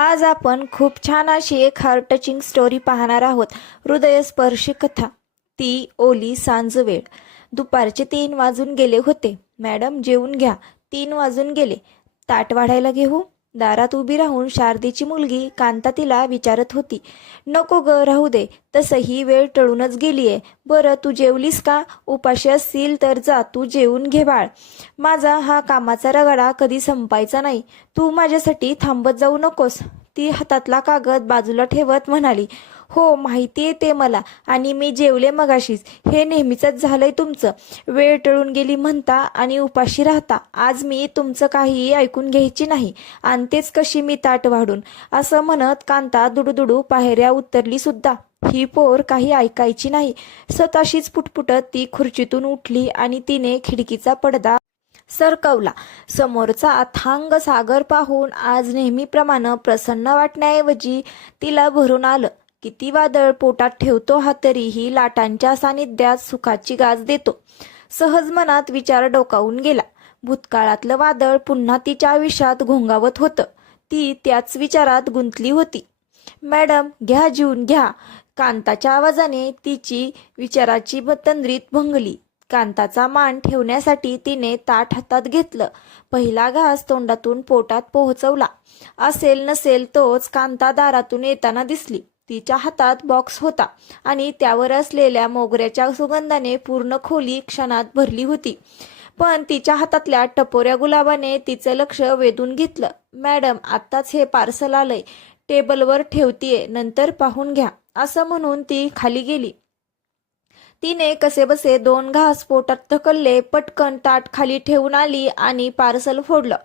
आज आपण खूप छान अशी एक हार्ट टचिंग स्टोरी पाहणार आहोत. हृदयस्पर्शी कथा ती ओली सांज वेळ दुपारचे तीन वाजून गेले होते. मॅडम जेवून घ्या. तीन वाजून गेले. ताट वाढायला घेऊ? दारात उभी राहून शारदेची मुलगी कांता तिला विचारत होती नको ग राहू दे तसंही वेळ टळूनच गेलीये. बरं तू जेवलीस का? उपाशी असतील तर जा तू जेवून घे बाळ. माझा हा कामाचा रगडा कधी संपायचा नाही. तू माझ्यासाठी थांबत जाऊ नकोस. ती हातातला कागद बाजूला ठेवत म्हणाली हो माहिती आहे ते मला. आणि मी जेवले मगाशीच. हे नेहमीचंच झालंय तुमचं. वेळ टळून गेली म्हणता आणि उपाशी राहता. आज मी तुमचं काहीही ऐकून घ्यायची नाही. आणतेच कशी मी ताट वाढून. असं म्हणत कांता दुडूदुडू पायऱ्या उतरली सुद्धा. ही पोर काही ऐकायची नाही. स्वतःशीच पुटपुटत ती खुर्चीतून उठली आणि तिने खिडकीचा पडदा सरकवला. समोरचा अथांग सागर पाहून आज नेहमीप्रमाणे प्रसन्न वाटण्याऐवजी तिला भरून आलं. किती वादळ पोटात ठेवतो हा तरीही लाटांच्या सानिध्यात सुखाची गाज देतो. सहज मनात विचार डोकावून गेला. भूतकाळातलं वादळ पुन्हा तिच्या आयुष्यात घोंगावत होतं. ती त्याच विचारात गुंतली होती. मॅडम घ्या जीवन घ्या. कांताच्या आवाजाने तिची विचाराची तंद्रीत भंगली. कांताचा मान ठेवण्यासाठी तिने ताट हातात घेतलं. पहिला घास तोंडातून पोटात पोहोचवला. असेल नसेल तोच कांता दारातून येताना दिसली. तिच्या हातात बॉक्स होता आणि त्यावर असलेल्या मोगऱ्याच्या सुगंधाने पूर्ण खोली क्षणात भरली होती. पण तिच्या हातातल्या टपोऱ्या गुलाबाने तिचं लक्ष वेधून घेतलं. मॅडम आत्ताच हे पार्सल आलंय. टेबलवर ठेवतीये. नंतर पाहून घ्या. असं म्हणून ती खाली गेली. तिने कसेबसे दोन घास पोटात ढकलले पटकन ताट खाली ठेवून आली आणि पार्सल फोडलं.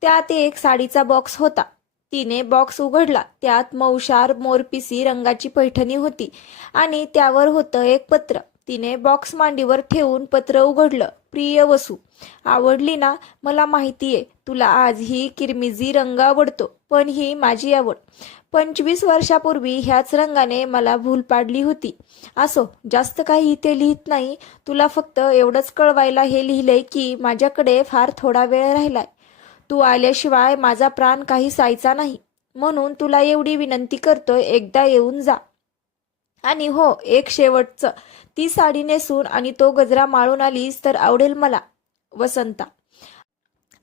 त्यात एक साडीचा बॉक्स होता. तिने बॉक्स उघडला. त्यात मौशार मोरपिसी रंगाची पैठणी होती आणि त्यावर होतं एक पत्र. तिने बॉक्स मांडीवर ठेवून पत्र उघडलं. प्रिय वसू आवडली ना? मला माहितीये तुला आज ही किरमिजी रंग आवडतो पण ही माझी आवड. पंचवीस वर्षापूर्वी ह्याच रंगाने मला भूल पाडली होती. असो जास्त काही इथे लिहित नाही. तुला फक्त एवढंच कळवायला हे लिहिलंय की माझ्याकडे फार थोडा वेळ राहिलाय. तू आल्याशिवाय माझा प्राण काही सायचा नाही. म्हणून तुला एवढी विनंती करतोय एकदा येऊन जा. आणि हो एक शेवटचं. ती साडी नेसून आणि तो गजरा माळून आलीस तर आवडेल मला वसंता.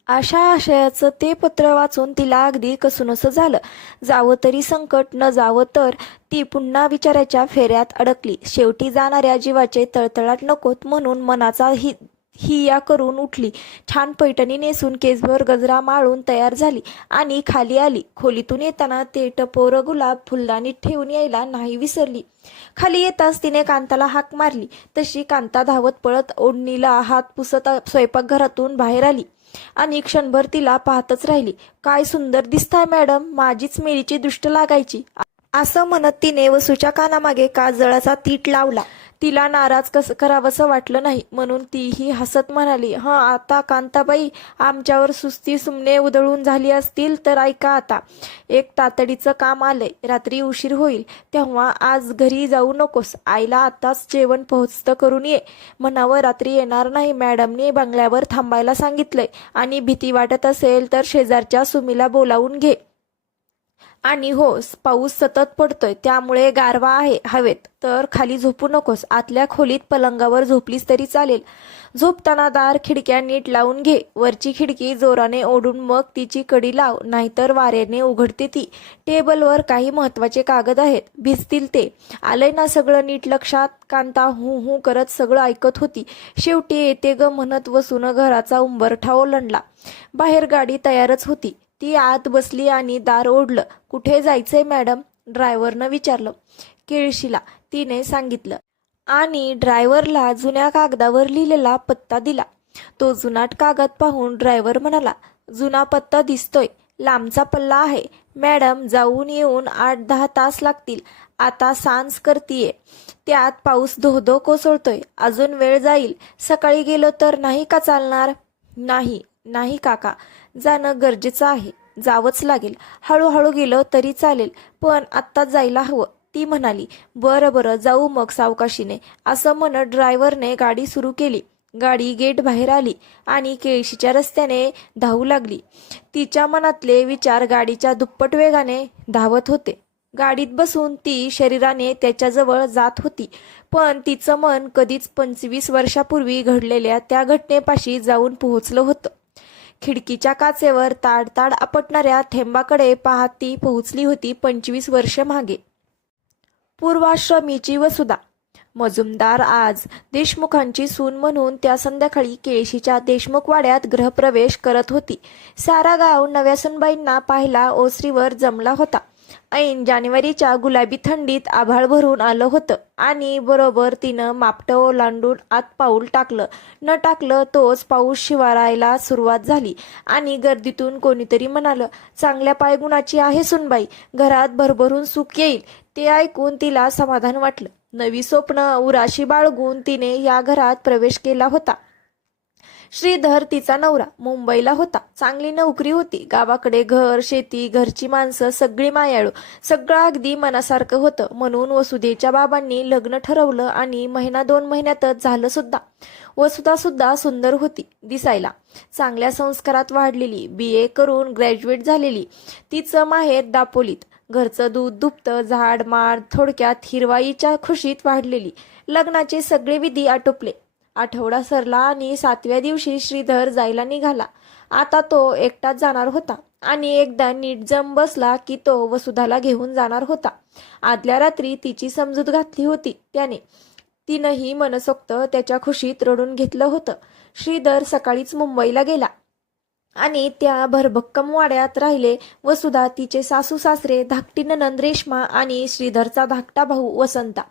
आशा आशयाचं ते पत्र वाचून तिला अगदी कसूनसं झालं. जावं तरी संकट न जावं तर ती पुन्हा विचाराच्या फेऱ्यात अडकली. शेवटी जाणाऱ्या जीवाचे तळतळाट नकोत म्हणून मनाचा ही हिया करून उठली. छान पैठणी नेसून केसभर गजरा माळून तयार झाली आणि खाली आली. खोलीतून येताना ते टपोर गुलाब फुलदाणीत ठेवून यायला नाही विसरली. खाली येताच तिने कांताला हाक मारली. तशी कांता धावत पळत ओढणीला हात पुसत स्वयंपाकघरातून बाहेर आली आणि क्षणभर तिला पाहतच राहिली. काय सुंदर दिसताय मॅडम माझीच मेरीची दृष्ट लागायची असं म्हणत तिने वसूच्या कानामागे काजळाचा तीट लावला. तिला नाराज कसं करावंसं वाटलं नाही. म्हणून तीही हसत म्हणाली हं आता कांताबाई आमच्यावर सुस्ती सुमने उधळून झाली असतील तर ऐका आता. एक तातडीचं काम आलंय. रात्री उशीर होईल. तेव्हा आज घरी जाऊ नकोस. आईला आताच जेवण पोहोचतं करून ये. म्हणावं रात्री येणार नाही. मॅडमने बंगल्यावर थांबायला सांगितलंय. आणि भीती वाटत असेल तर शेजारच्या सुमीला बोलावून घे. आणि हो पाऊस सतत पडतोय त्यामुळे गारवा आहे हवेत. तर खाली झोपू नकोस आतल्या खोलीत पलंगावर झोपलीस तरी चालेल. झोपताना दार खिडक्या नीट लावून घे वरची खिडकी जोराने ओढून मग तिची कडी लाव नाहीतर वाऱ्याने उघडते ती. टेबलवर काही महत्त्वाचे कागद आहेत भिजतील ते. आलंय ना सगळं नीट लक्षात? कांता हू हू करत सगळं ऐकत होती. शेवटी येते ग म्हणत वसून घराचा उंबरठा ओलंडला. बाहेर गाडी तयारच होती. ती आत बसली आणि दार ओढलं. कुठे जायचंय मॅडम? ड्रायव्हरनं विचारलं. केळशीला तिने सांगितलं. आणि ड्रायव्हरला जुन्या कागदावर लिहिलेला पत्ता दिला. तो जुनाट कागद पाहून ड्रायव्हर म्हणाला जुना पत्ता दिसतोय. लांबचा पल्ला आहे. मॅडम जाऊन येऊन आठ दहा तास लागतील. आता सांज करतीये. त्यात पाऊस धोधो कोसळतोय. अजून वेळ जाईल. सकाळी गेलो तर नाही का चालणार? नाही नाही काका. जाणं गरजेचं आहे. जावंच लागेल. हळूहळू गेलं तरी चालेल पण आत्ता जायला हवं. ती म्हणाली बरं बरं जाऊ मग सावकाशीने. असं म्हणत ड्रायव्हरने गाडी सुरू केली. गाडी गेट बाहेर आली आणि केळशीच्या रस्त्याने धावू लागली. तिच्या मनातले विचार गाडीच्या दुप्पट वेगाने धावत होते. गाडीत बसून ती शरीराने त्याच्याजवळ जात होती पण तिचं मन कधीच पंचवीस वर्षापूर्वी घडलेल्या त्या घटनेपाशी जाऊन पोहोचलं होतं. खिडकीच्या काचेवर ताडताड आपटणाऱ्या थेंबाकडे पाहत ती पोहोचली होती पंचवीस वर्ष मागे. पूर्वाश्रमीची वसुधा मजुमदार आज देशमुखांची सून म्हणून त्या संध्याकाळी केळशीच्या देशमुख वाड्यात गृहप्रवेश करत होती. सारा गाव नव्या सुनबाईंना पाहिला ओसरीवर जमला होता. ऐन जानेवारीच्या गुलाबी थंडीत आभाळ भरून आलं होतं. आणि बरोबर तिनं मापटं ओलांडून आत पाऊल टाकलं. न टाकलं तोच पाऊस शिवारायला सुरुवात झाली. आणि गर्दीतून कोणीतरी म्हणालं चांगल्या पायगुणाची आहे सुनबाई. घरात भरभरून सुख येईल. ते ऐकून तिला समाधान वाटलं. नवी स्वप्न उराशी बाळगून तिने या घरात प्रवेश केला होता. श्रीधर तिचा नवरा मुंबईला होता. चांगली नोकरी होती. गावाकडे घर शेती घरची माणसं सगळी मायाळू. सगळं अगदी मनासारखं होतं. म्हणून वसुदेच्या बाबांनी लग्न ठरवलं आणि महिना दोन महिन्यातच झालं सुद्धा. वसुधा सुद्धा सुंदर होती दिसायला. चांगल्या संस्कारात वाढलेली. बी ए करून ग्रॅज्युएट झालेली. तिचं माहेर दापोलीत. घरचं दूध दुभतं झाड माड थोडक्यात हिरवाईच्या खुशीत वाढलेली. लग्नाचे सगळे विधी आटोपले. आठवडा सरला आणि सातव्या दिवशी श्रीधर जायला निघाला. आता तो एकटाच जाणार होता आणि एकदा नीट जम बसला की तो वसुधाला घेऊन जाणार होता. आदल्या रात्री तिची समजूत घातली होती. त्याने तिनंही मनसोक्त त्याच्या खुशीत रडून घेतलं होतं. श्रीधर सकाळीच मुंबईला गेला आणि त्या भरभक्कम वाड्यात राहिले. वसुधा तिचे सासू सासरे धाकटी ननंद रेश्मा आणि श्रीधरचा धाकटा भाऊ वसंता.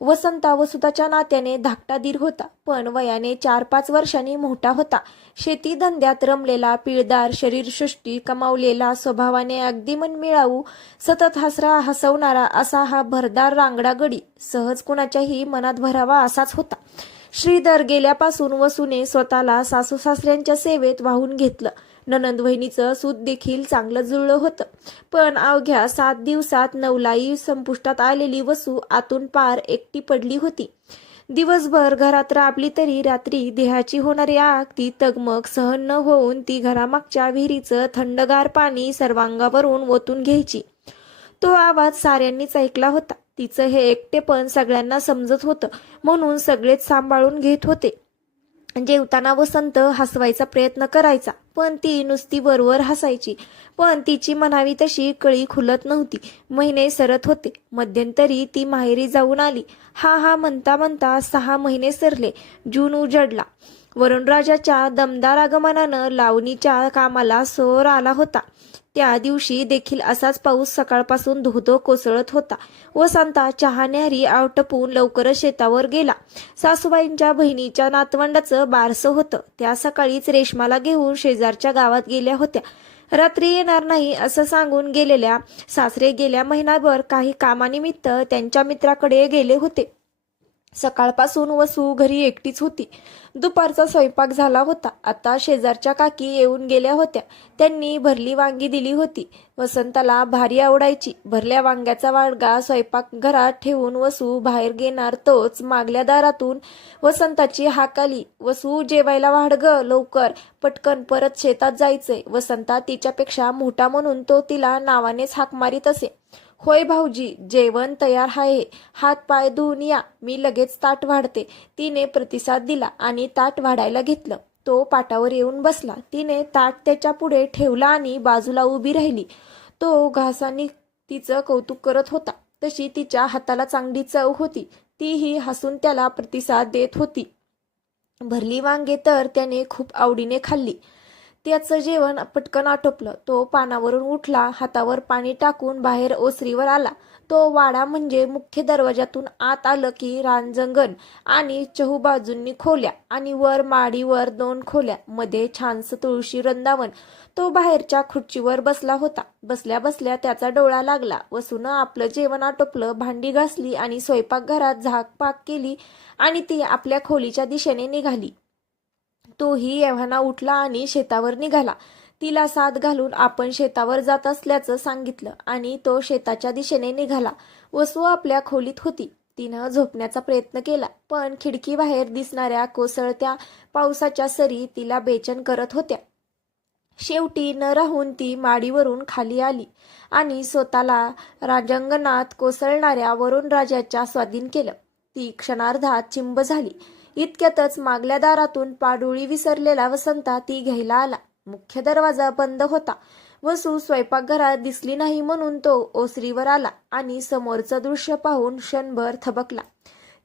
वसंता वसुताच्या नात्याने धाकटा दीर होता पण वयाने चार पाच वर्षांनी मोठा होता. शेती धंद्यात रमलेला पिळदार शरीरसृष्टी कमावलेला स्वभावाने अगदी मन मिळावू सतत हसरा हसवणारा असा हा भरदार रांगडा गडी सहज कुणाच्याही मनात भरावा असाच होता. श्रीधर गेल्यापासून वसूने स्वतःला सासू सासऱ्यांच्या सेवेत वाहून घेतलं. ननंद वहिनीचं सूत देखील चांगलं जुळलं होतं. पण अवघ्या सात दिवसात नवलाई संपुष्टात आलेली वसू आतून पार एकटी पडली होती. दिवसभर घरात राबली तरी रात्री देहाची होणारी आग ती तगमग सहन न होऊन ती घरामागच्या विहिरीचं थंडगार पाणी सर्वांगावरून ओतून घ्यायची. तो आवाज साऱ्यांनीच ऐकला होता. तिचं हे एकटेपण सगळ्यांना समजत होतं म्हणून सगळेच सांभाळून घेत होते. म्हणजे जेवताना वसंत हसवायचा प्रयत्न करायचा. पण ती नुसती वरवर हसायची. पण तिची म्हणावी तशी कळी खुलत नव्हती. महिने सरत होते. मध्यंतरी ती माहेरी जाऊन आली. हा हा म्हणता म्हणता सहा महिने सरले. जून उजडला. वरुणराजाच्या दमदार आगमनानं लावणीच्या कामाला सोर आला होता. त्या दिवशी देखील असाच पाऊस सकाळपासून धोधो कोसळत होता. वसंता चहा न्यारी आवटपून लवकरच शेतावर गेला. सासूबाईंच्या बहिणीच्या नातवंडाचं बारसं होतं. त्या सकाळीच रेशमाला घेऊन शेजारच्या गावात गेल्या होत्या. रात्री येणार नाही असं सांगून गेलेल्या सासरे गेल्या महिनाभर काही कामानिमित्त त्यांच्या मित्राकडे गेले होते. सकाळपासून वसू घरी एकटीच होती. दुपारचा स्वयंपाक झाला होता. आता शेजारच्या काकी येऊन गेल्या होत्या. त्यांनी भरली वांगी दिली होती. वसंताला भारी आवडायची. भरल्या वांग्याचा वाडगा स्वयंपाक घरात ठेवून वसू बाहेर गेणार तोच मागल्या दारातून वसंताची हाक आली. वसू जेवायला वाढग लवकर. पटकन परत शेतात जायचंय. वसंता तिच्यापेक्षा मोठा म्हणून तो तिला नावानेच हाक मारीत असे. होय भाऊजी जेवण तयार आहे. हात पाय धुवून या. मी लगेच ताट वाढते. तिने प्रतिसाद दिला आणि ताट वाढायला घेतलं. तो पाटावर येऊन बसला. तिने ताट त्याच्या पुढे ठेवला आणि बाजूला उभी राहिली. तो घासाने तिचं कौतुक करत होता. तशी तिच्या हाताला चांगली चव होती. तीही हसून त्याला प्रतिसाद देत होती. भरली वांगे तर त्याने खूप आवडीने खाल्ली. त्याचं जेवण पटकन आटोपलं. तो पानावरून उठला हातावर पाणी टाकून बाहेर ओसरीवर आला. तो वाडा म्हणजे मुख्य दरवाजातून आत आलं की रानजंगल आणि चहूबाजूंनी खोल्या आणि वर माडीवर दोन खोल्या मध्ये छानसं तुळशी वृंदावन. तो बाहेरच्या खुर्चीवर बसला होता. बसल्या बसल्या त्याचा डोळा लागला. वसूनं आपलं जेवण आटोपलं भांडी घासली आणि स्वयंपाकघरात झाकपाक केली आणि ती आपल्या खोलीच्या दिशेने निघाली. तोही एव्हाना उठला आणि शेतावर निघाला. तिला साथ घालून आपण शेतावर जात असल्याचं सांगितलं आणि तो शेताच्या दिशेने निघाला. वसू आपल्या खोलीत होती. तिनं झोपण्याचा प्रयत्न केला पण खिडकीबाहेर दिसणाऱ्या कोसळत्या पावसाच्या सरी तिला बेचन करत होत्या. शेवटी न राहून ती माडीवरून खाली आली आणि स्वतःला राजांगणात कोसळणाऱ्या वरुण राजाच्या स्वाधीन केलं. ती क्षणार्धात चिंब झाली. इतक्यातच मागल्या दारातून पाडोळी विसरलेला वसंता ती घ्यायला आला. मुख्य दरवाजा बंद होता. वसू स्वयंपाकघरात दिसली नाही म्हणून तो ओसरीवर आला आणि समोरचं दृश्य पाहून क्षणभर थबकला.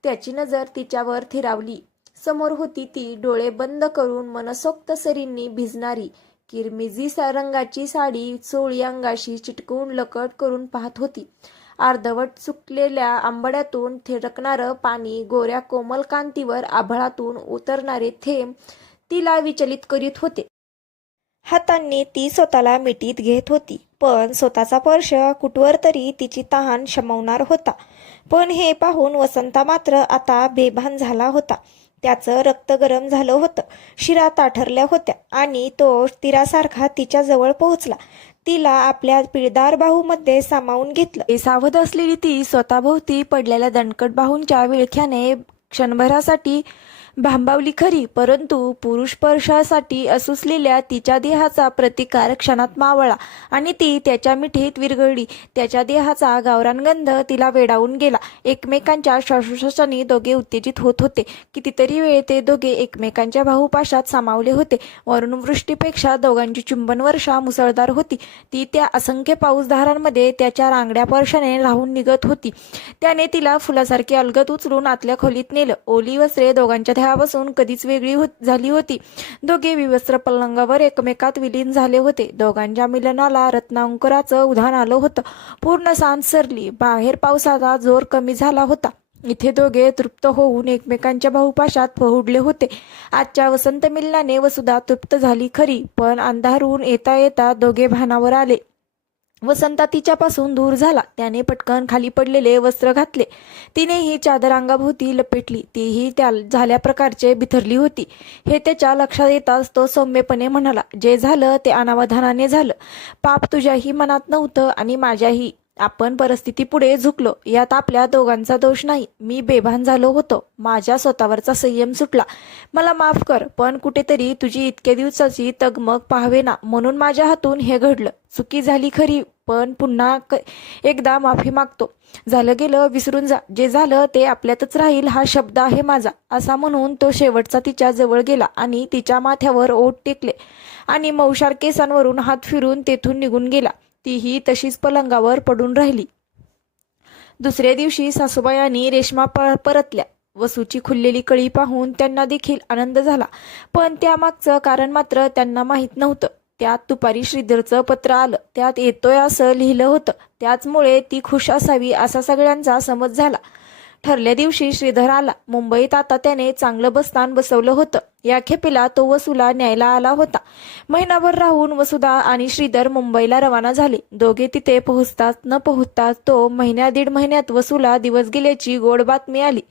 त्याची नजर तिच्यावर थिरावली. समोर होती ती डोळे बंद करून मनसोक्त सरींनी भिजणारी. किरमिजी रंगाची साडी चोळी अंगाशी चिटकवून लकट करून पाहत होती. अर्धवट सुकलेल्या आंबड्यातून थिरकणारं पाणी गोऱ्या कोमल कांतीवर आभाळातून उतरणारे थेंब तिला विचलित करीत होते. हातांनी ती स्वतःला मिठीत घेत होती पण स्वतःचा स्पर्श कुठवर तरी तिची तहान शमवणार होता. पण हे पाहून वसंता मात्र आता बेभान झाला होता. त्याचं रक्त गरम झालं होतं शिरा ताठरल्या होत्या आणि तो तिरासारखा तिच्या जवळ पोहोचला. तिला आपल्या पिळदार बाहूमध्ये सामावून घेतलं. सावध असलेली ती स्वतःभोवती पडलेल्या दणकट बाहूंच्या विळख्याने क्षणभरासाठी भांबावली खरी परंतु पुरुषस्पर्शासाठी असुसलेल्या तिच्या देहाचा प्रतिकार क्षणात मावळा आणि ती त्याच्या मिठीत विरघळली. त्याच्या देहाचा गावरान गंध तिला वेडावून गेला. एकमेकांच्या श्वासोश्वासाने दोघे उत्तेजित होत होते. कितीतरी वेळ ते दोघे एकमेकांच्या भाऊपाशात सामावले होते. वरून वृष्टीपेक्षा दोघांची चुंबन वर्षा मुसळधार होती. ती त्या असंख्य पाऊसधारांमध्ये त्याच्या रांगड्या पर्शाने राहून निघत होती. त्याने तिला फुलासारखे अलगत उचलून आतल्या खोलीत नेलं. ओली वस्त्रे दोघांच्या देहापासून कधीच वेगळी होत झाली होती. दोघे विवस्त्र पलंगावर एकमेकात विलीन झाले होते. दोघांच्या मिलनाला रत्नांकुराचं उधाण आलं होतं. पूर्ण सांज सरली. बाहेर पावसाचा जोर कमी झाला होता. इथे दोघे तृप्त होऊन एकमेकांच्या भाऊपाशात पहुडले होते. आजच्या वसंत मिलनाने वसुधा तृप्त झाली खरी पण अंधारून येता येता दोघे भानावर आले. वसंता तिच्यापासून दूर झाला. त्याने पटकन खाली पडलेले वस्त्र घातले. तिनेही चादर अंगाभोवती लपेटली. तीही त्या झाल्या प्रकारचे बिथरली होती. हे त्याच्या लक्षात येताच तो सौम्यपणे म्हणाला जे झालं ते अनावधानाने झालं. पाप तुझ्याही मनात नव्हतं आणि माझ्याही आपण परिस्थिती पुढे झुकलो. यात आपल्या दोघांचा दोष नाही. मी बेभान झालो होतो. माझ्या स्वतःवरचा संयम सुटला. मला माफ कर पण कुठेतरी तुझी इतक्या दिवसाची तगमग पाहावे ना. म्हणून माझ्या हातून हे घडलं. चुकी झाली खरी पण पुन्हा क- एकदा माफी मागतो. झालं गेलं विसरून जा. जे झालं ते आपल्यातच राहील हा शब्द आहे माझा. असा म्हणून तो शेवटचा तिच्या जवळ गेला आणि तिच्या माथ्यावर ओठ टेकले. आणि मौशार केसांवरून हात फिरून तेथून निघून गेला. तीही तशीच पलंगावर पडून राहिली. दुसऱ्या दिवशी सासूबाई रेशमा प- परतल्या. वसूची खुललेली कळी पाहून त्यांना देखील आनंद झाला. पण त्यामागचं कारण मात्र त्यांना माहीत नव्हतं. त्यात दुपारी श्रीधरचं पत्र आलं. त्यात येतोय असं लिहिलं होतं. त्याचमुळे ती खुश असावी असा सगळ्यांचा समज झाला. ठरल्या दिवशी श्रीधर आला. मुंबईत आता त्याने चांगलं बस्तान बसवलं होतं. या खेपेला तो वसुला न्यायला आला होता. महिनाभर राहून वसुधा आणि श्रीधर मुंबईला रवाना झाले. दोघे तिथे पोहोचताच न पोहोचताच तो महिन्या दीड महिन्यात वसुला दिवस गेल्याची गोड बातमी आली.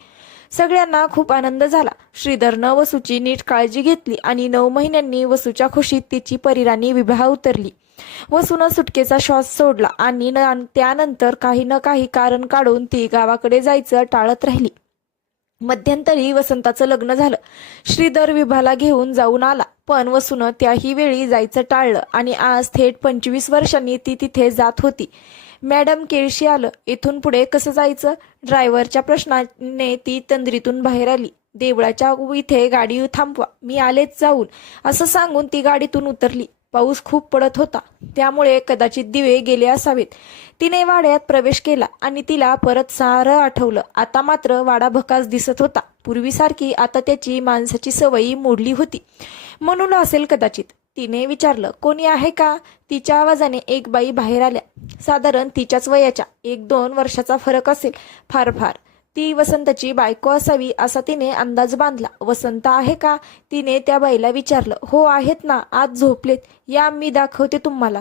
सगळ्यांना खूप आनंद झाला. श्रीधरनं वसूची नीट काळजी घेतली आणि नऊ महिन्यांनी वसूच्या खुशीत तिची परिराणी विवाह उतरली. वसूनं सुटकेचा श्वास सोडला आणि न- त्यानंतर काही न काही कारण काढून ती गावाकडे जायचं टाळत राहिली. मध्यंतरी वसंताचं लग्न झालं. श्रीधर विभाला घेऊन जाऊन आला पण वसूनं त्याही वेळी जायचं टाळलं आणि आज थेट पंचवीस वर्षांनी ती तिथे जात होती. मॅडम केळशी आलं. इथून पुढे कसं जायचं? ड्रायव्हरच्या प्रश्नाने ती तंद्रीतून बाहेर आली. देवळाच्या इथे गाडी थांबवा. मी आलेच जाऊन. असं सांगून ती गाडीतून उतरली. पाऊस खूप पडत होता. त्यामुळे कदाचित दिवे गेले असावेत. तिने वाड्यात प्रवेश केला आणि तिला परत सारं आठवलं. आता मात्र वाडा भकास दिसत होता. पूर्वीसारखी आता त्याची माणसाची सवयी मोडली होती. म्हणून असेल कदाचित. तिने विचारलं कोणी आहे का? तिच्या आवाजाने एक बाई बाहेर आल्या. साधारण तिच्याच वयाच्या एक दोन वर्षाचा फरक असेल फार फार. ती वसंतची बायको असावी असा तिने अंदाज बांधला. वसंत आहे का? तिने त्या बाईला विचारलं. हो आहेत ना. आज झोपलेत. या मी दाखवते तुम्हाला.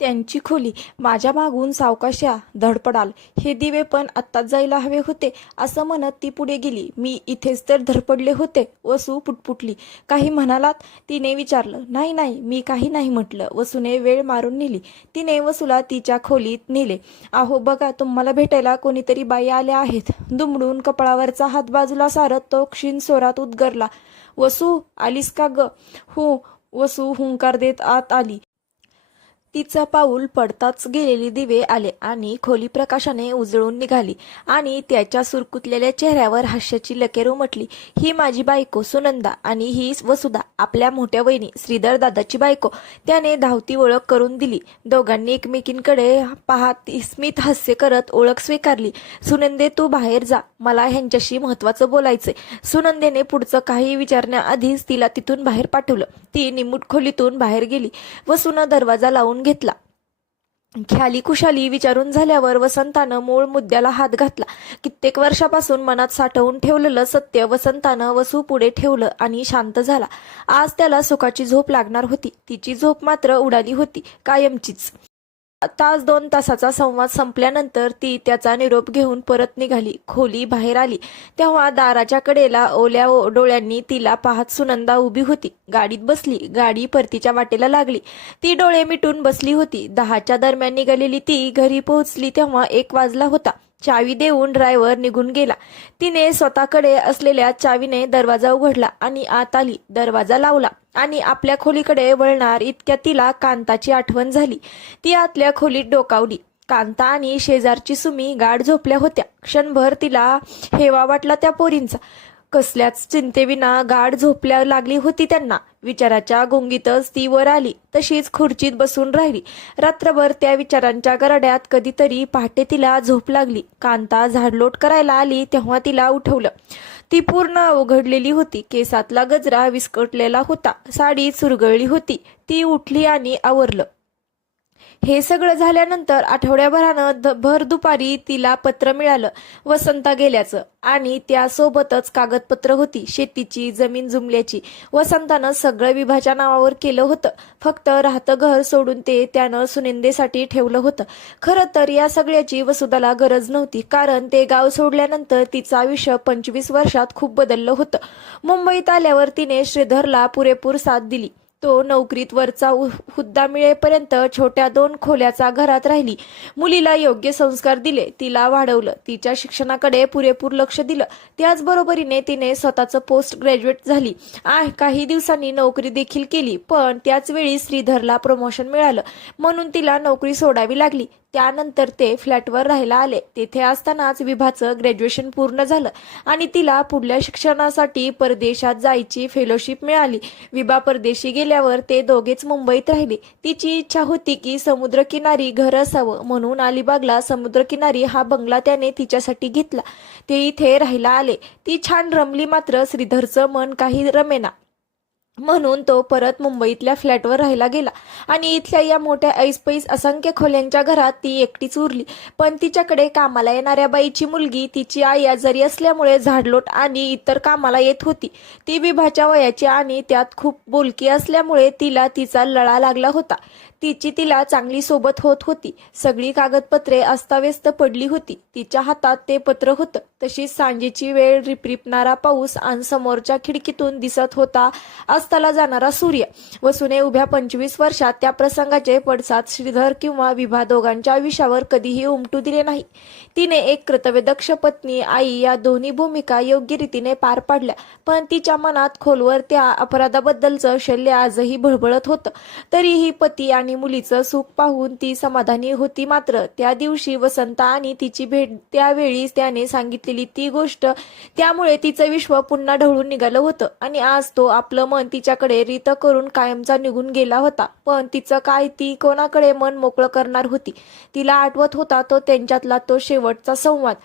त्यांची खोली. माझ्या मागून सावकाशा धडपडाल. हे दिवे पण आत्ताच जायला हवे होते असं म्हणत ती पुढे गेली. मी इथेच तर धडपडले होते वसू पुटपुटली. काही म्हणालात तिने विचारलं. नाही नाही मी काही नाही म्हटलं. वसूने वेळ मारून नेली. तिने वसूला तिच्या खोलीत नेले. अहो बघा तुम्हाला भेटायला कोणीतरी बाई आल्या आहेत. दुमडून कपाळावरचा हात बाजूला सारत तो क्षीण स्वरात उद्गरला. वसू आलीस का ग? हो वसू हुंकार देत आत आली. तिचा पाऊल पडताच गेलेले दिवे आले आणि खोली प्रकाशाने उजळून निघाली आणि त्याच्या सुरकुतलेल्या चेहऱ्यावर हास्याची लकेर उमटली. ही माझी बायको सुनंदा आणि ही वसुधा आपल्या मोठ्या वहिनी श्रीधर दादाची बायको. त्याने धावती ओळख करून दिली. दोघांनी एकमेकींकडे पाहत स्मित हास्य करत ओळख स्वीकारली. सुनंदे तू बाहेर जा. मला ह्यांच्याशी महत्वाचं बोलायचंय. सुनंदेने पुढचं काही विचारण्याआधीच तिला तिथून बाहेर पाठवलं. ती निमूट खोलीतून बाहेर गेली. वसून दरवाजा लावून घेतला. ख्याली कुशाली विचारून झाल्यावर वसंतानं मूळ मुद्द्याला हात घातला. कित्येक वर्षापासून मनात साठवून ठेवलेलं सत्य वसंतानं वसू पुढे ठेवलं आणि शांत झाला. आज त्याला सुखाची झोप लागणार होती. तिची झोप मात्र उडाली होती. कायमचीच. तास दोन तासाचा संवाद संपल्यानंतर ती त्याचा निरोप घेऊन परत निघाली खोली बाहेर आली. तेव्हा दाराच्या कडेला ओल्या ओ- डोळ्यांनी तिला पाहत सुनंदा उभी होती. गाडीत बसली गाडी परतीच्या वाटेला लागली. ती डोळे मिटून बसली होती. दहाच्या दरम्यान निघालेली ती घरी पोहोचली तेव्हा एक वाजला होता. चावी देऊन ड्रायव्हर निघून गेला. तिने स्वतःकडे असलेल्या चावीने दरवाजा उघडला आणि आत आली दरवाजा लावला आणि आपल्या खोलीकडे वळणार इतक्या तिला कांताची आठवण झाली. ती आतल्या खोलीत डोकावली. कांता आणि शेजारची सुमी गाढ झोपल्या होत्या. क्षणभर तिला हेवा वाटला त्या पोरींचा. कसल्याच चिंतेविना गाढ झोपल्या लागली होती त्यांना. विचाराच्या गुंगीतच ती वर आली तशीच खुर्चीत बसून राहिली. रात्रभर त्या विचारांच्या गरड्यात कधीतरी पहाटे तिला झोप लागली. कांता झाडलोट करायला आली तेव्हा तिला उठवलं. ती पूर्ण उघडलेली होती केसातला गजरा विस्कटलेला होता साडी चुरगळली होती. ती उठली आणि आवरलं. हे सगळं झाल्यानंतर आठवड्याभरानं द- भर दुपारी तिला पत्र मिळालं वसंता गेल्याचं. आणि त्यासोबतच कागदपत्र होती शेतीची जमीन जुमल्याची. वसंतानं सगळं विभाच्या नावावर केलं होतं. फक्त राहतं घर सोडून ते त्यानं सुनिंदेसाठी ठेवलं होतं. खरं तर या सगळ्याची वसुधाला गरज नव्हती कारण ते गाव सोडल्यानंतर तिचं आयुष्य पंचवीस वर्षात खूप बदललं होतं. मुंबईत आल्यावर तिने श्रीधरला पुरेपूर साथ दिली. तो नोकरीत वरचा उ- हुद्दा मिळेपर्यंत छोट्या दोन खोल्याचा घरात राहिली. मुलीला योग्य संस्कार दिले. तिला वाढवलं. तिच्या शिक्षणाकडे पुरेपूर लक्ष दिलं. त्याचबरोबरीने तिने स्वतःचं पोस्ट ग्रॅज्युएट झाली. काही दिवसांनी नोकरी देखील केली पण त्याच वेळी श्रीधरला प्रमोशन मिळालं. म्हणून तिला नोकरी सोडावी लागली. त्यानंतर ते फ्लॅटवर राहायला आले. तेथे असतानाच विभाचं ग्रॅज्युएशन पूर्ण झालं आणि तिला पुढल्या शिक्षणासाठी परदेशात जायची फेलोशिप मिळाली. विभा परदेशी गेल्यावर ते दोघेच मुंबईत राहिले. तिची इच्छा होती की समुद्रकिनारी घर असावं म्हणून अलिबागला समुद्रकिनारी हा बंगला त्याने तिच्यासाठी घेतला. ते इथे राहायला आले. ती छान रमली मात्र श्रीधरचं मन काही रमेना. म्हणून तो परत मुंबईतल्या फ्लॅटवर राहायला गेला. आणि इथल्या या मोठ्या ऐसपैस असंख्य खोल्यांच्या घरात ती एकटीच उरली. पण तिच्याकडे कामाला येणाऱ्या बाईची मुलगी तिची आई आजारी असल्यामुळे झाडलोट आणि इतर कामाला येत होती. ती विभाच्या वयाची आणि त्यात खूप बोलकी असल्यामुळे तिला तिचा लळा लागला होता. तिची तिला चांगली सोबत होत होती. सगळी कागदपत्रे अस्ताव्यस्त पडली होती. तिच्या हातात ते पत्र होतं. तशीच सांजेची वेळ रिपरिपणारा पाऊस आणि समोरच्या खिडकीतून दिसत होता अस्ताला जाणारा सूर्य. वसुने उभ्या पंचवीस वर्षात त्या प्रसंगाचे पडसाद श्रीधर किंवा विभा दोघांच्या आयुष्यावर कधीही उमटू दिले नाही. तिने एक कर्तव्यदक्ष पत्नी आई या दोन्ही भूमिका योग्य रीतीने पार पाडल्या. पण तिच्या मनात खोलवर त्या अपराधाबद्दलचं शल्य आजही भळबळत होतं. तरीही पती आणि मुलीचं सुख पाहून ती समाधानी होती मात्र. त्या दिवशी वसंता आणि तिची भेट त्यावेळी त्याने सांगितलेली ती गोष्ट त्यामुळे तिचं विश्व पुन्हा ढवळून निघालं होतं. आणि आज तो आपलं मन तिच्याकडे रित करून कायमचा निघून गेला होता. पण तिचं काय ती कोणाकडे मन मोकळं करणार होती? तिला आठवत होता तो त्यांच्यातला तो शेवटचा संवाद.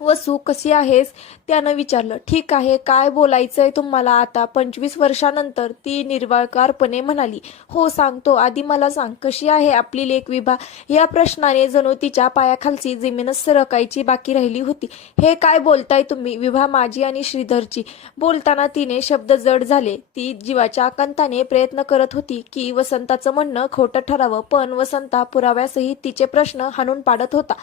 वसू कशी आहेस? त्यानं विचारलं ठीक आहे काय बोलायचंय तुम्हाला आता? पंचवीस वर्षानंतर ती निर्वाळकारपणे म्हणाली हो सांगतो. आधी मला सांग कशी आहे आपली लेख विभा? या प्रश्नाने जणू तिच्या पायाखालची जमीनच सरकायची बाकी राहिली होती. हे काय बोलताय तुम्ही? विभा माझी आणि श्रीधरची. बोलताना तिने शब्द जड झाले. ती जीवाच्या आकांताने प्रयत्न करत होती की वसंताचं म्हणणं खोटं ठरावं पण वसंता पुराव्यासहित तिचे प्रश्न हाणून पाडत होता.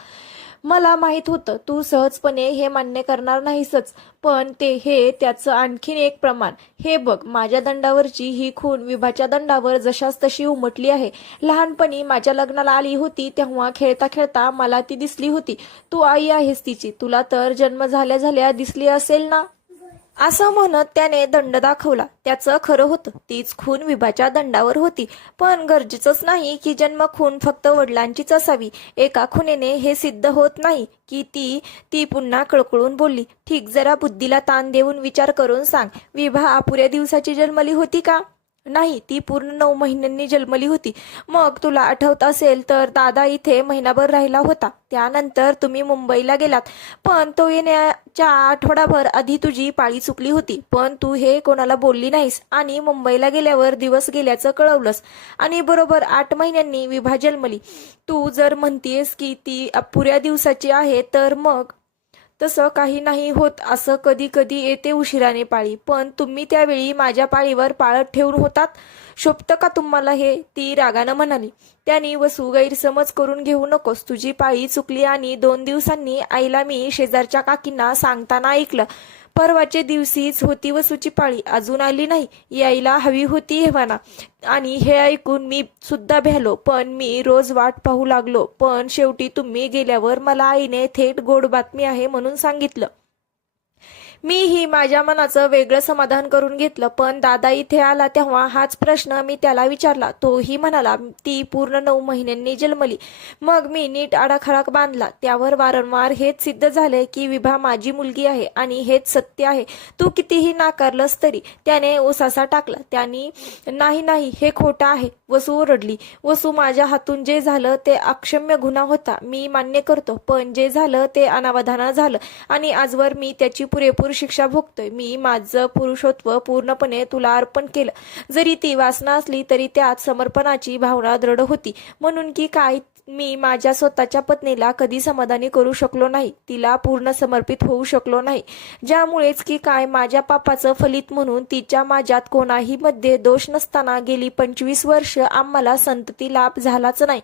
मला माहीत होतं तू सहजपणे हे मान्य करणार नाहीसच पण ते हे त्याचं आणखीन एक प्रमाण. हे बघ माझ्या दंडावरची ही खून विभाच्या दंडावर जशास तशी उमटली आहे. लहानपणी माझ्या लग्नाला आली होती तेव्हा खेळता खेळता मला ती दिसली होती. तू आई आहेस तिची तुला तर जन्म झाल्या झाल्या दिसली असेल ना? असं म्हणत त्याने दंड दाखवला. त्याचं खरं होतं तीच खून विभाच्या दंडावर होती. पण गरजेचंच नाही की जन्म खून फक्त वडिलांचीच असावी. एका खुनेने हे सिद्ध होत नाही की ती ती पुन्हा कळकळून बोलली. ठीक जरा बुद्धीला ताण देऊन विचार करून सांग. विभा अपुऱ्या दिवसाची जन्मली होती का? नाही ती पूर्ण नऊ महिन्यांनी जन्मली होती. मग तुला आठवत असेल तर दादा इथे महिनाभर राहिला होता. त्यानंतर तुम्ही मुंबईला गेलात. पण तो येण्याच्या आठवडाभर आधी तुझी पाळी चुकली होती. पण तू हे कोणाला बोलली नाहीस आणि मुंबईला गेल्यावर दिवस गेल्याचं कळवलंस. आणि बरोबर आठ महिन्यांनी विभा जन्मली. तू जर म्हणतीयस की ती अपुऱ्या दिवसाची आहे तर मग तसं काही नाही होत असं कधी कधी येते उशिराने पाळी. पण तुम्ही त्यावेळी माझ्या पाळीवर पाळत ठेवून होतात? शोभतं का तुम्हाला हे? ती रागानं म्हणाली. त्याने वसू गैरसमज करून घेऊ नकोस. तुझी पाळी चुकली आणि दोन दिवसांनी आईला मी शेजारच्या काकींना सांगताना ऐकलं. परवाचे दिवशीच होती वसूची पाळी अजून आली नाही. यायला हवी होती हेवाना. आणि हे ऐकून मी सुद्धा भ्यालो. पण मी रोज वाट पाहू लागलो. पण शेवटी तुम्ही गेल्यावर मला आईने थेट गोड बातमी आहे म्हणून सांगितलं. मी ही माझ्या मनाचं वेगळं समाधान करून घेतलं पण दादा इथे आला तेव्हा हाच प्रश्न मी त्याला विचारला. तोही म्हणाला ती पूर्ण नऊ महिन्यांनी जन्मली. मग मी नीट आडाखडाक बांधला. त्यावर वारंवार हेच सिद्ध झाले की विभा माझी मुलगी आहे आणि हेच सत्य आहे. तू कितीही नाकारलंस तरी त्याने ओसासा टाकला. त्यांनी नाही नाही हे खोटं आहे. वसू ओरडली. वसू माझ्या हातून जे झालं ते अक्षम्य गुन्हा होता. मी मान्य करतो पण जे झालं ते अनावधाना झालं आणि आजवर मी त्याची पुरेपूर शिक्षा भोगतोय. मी माझं पुरुषत्व पूर्णपणे तुला अर्पण केलं. जरी ती वासना असली तरी त्यात समर्पणाची भावना दृढ होती. म्हणून की काय मी माझ्या स्वतःच्या पत्नीला कधी समाधानी करू शकलो नाही. तिला पूर्ण समर्पित होऊ शकलो नाही. ज्यामुळेच की काय माझ्या पापाचं फलित म्हणून तिच्या माझ्यात कोणाही मध्ये दोष नसताना गेली पंचवीस वर्ष आम्हाला संतती लाभ झालाच नाही.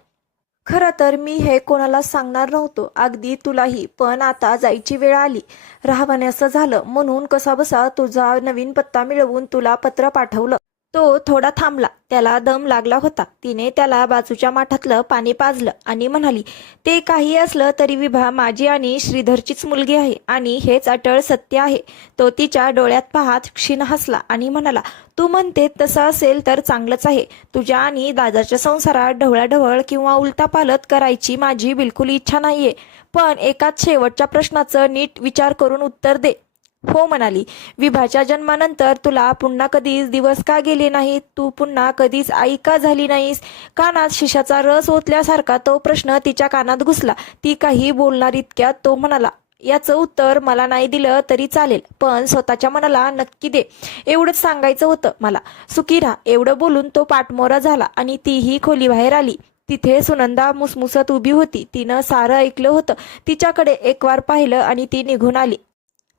खरं तर मी हे कोणाला सांगणार नव्हतो. अगदी तुलाही. पण आता जायची वेळ आली. राहण्याचं झालं. म्हणून कसा बसा तुझा नवीन पत्ता मिळवून तुला पत्र पाठवलं. तो थोडा थांबला. त्याला दम लागला होता. तिने त्याला बाजूच्या माठातलं पाणी पाजलं आणि म्हणाली ते काही असलं तरी विभा माझी आणि श्रीधरचीच मुलगी आहे आणि हेच अटळ सत्य आहे. तो तिच्या डोळ्यात पाहत क्षीण हसला आणि म्हणाला तू म्हणते तसं असेल तर चांगलंच आहे. तुझ्या आणि दादाच्या संसारात ढवळाढवळ किंवा उलटापालत करायची माझी बिलकुल इच्छा नाहीये. पण एकाच शेवटच्या प्रश्नाचं नीट विचार करून उत्तर दे. हो म्हणाली. विभाच्या जन्मानंतर तुला पुन्हा कधीच दिवस का गेले नाही तू पुन्हा कधीच आई का झाली नाहीस? कानात शिशाचा रस ओतल्यासारखा तो प्रश्न तिच्या कानात घुसला. ती काही बोलणार इतक्यात तो म्हणाला याचं उत्तर मला नाही दिलं तरी चालेल पण स्वतःच्या मनाला नक्की दे. एवढंच सांगायचं होतं मला. सुखी राहा. एवढं बोलून तो पाठमोरा झाला आणि तीही खोलीबाहेर आली. तिथे सुनंदा मुसमुसत उभी होती. तिनं सारं ऐकलं होतं. तिच्याकडे एक वार पाहिलं आणि ती निघून आली.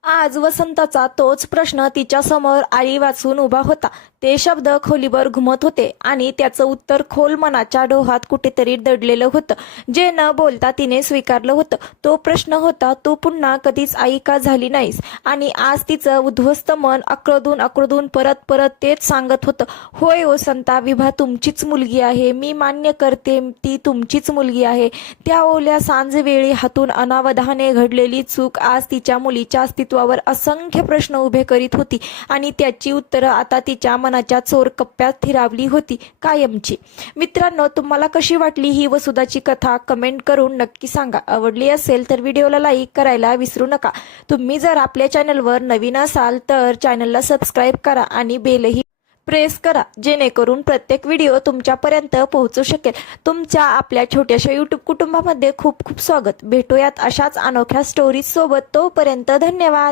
आज वसंताचा तोच प्रश्न तिच्या समोर आळी वाचून उभा होता. ते शब्द खोलीवर घुमत होते आणि त्याचं उत्तर खोल मनाच्या डोहात कुठेतरी दडलेलं होतं. जे न बोलता तिने स्वीकारलं होतं. तो प्रश्न होता तू पुन्हा कधीच आई का झाली नाहीस? आणि आज तिचं उद्ध्वस्त मन अक्रदून अक्रदून परत परत तेच सांगत होतं. होय वसंता विभा तुमचीच मुलगी आहे. मी मान्य करते ती तुमचीच मुलगी आहे. त्या ओल्या सांजवेळी हातून अनावधाने घडलेली चूक आज तिच्या मुलीच्या अस्तित्व अस्तित्वावर असंख्य प्रश्न उभे करीत होती आणि त्याची उत्तरं आता तिच्या मनाच्या चोर कप्प्यात थिरावली होती कायमची. मित्रांनो तुम्हाला कशी वाटली ही वसुधाची कथा? कमेंट करून नक्की सांगा. आवडली असेल तर व्हिडिओला लाईक करायला विसरू नका. तुम्ही जर आपल्या चॅनलवर नवीन असाल तर चॅनलला सबस्क्राईब करा आणि बेलही प्रेस करा जेणेकरून प्रत्येक व्हिडिओ तुमच्यापर्यंत पोहोचू शकेल. तुमच्या आपल्या छोट्याशा यूट्यूब कुटुंबामध्ये खूप खूप स्वागत. भेटूयात अशाच अनोख्या स्टोरीज सोबत. तोपर्यंत धन्यवाद.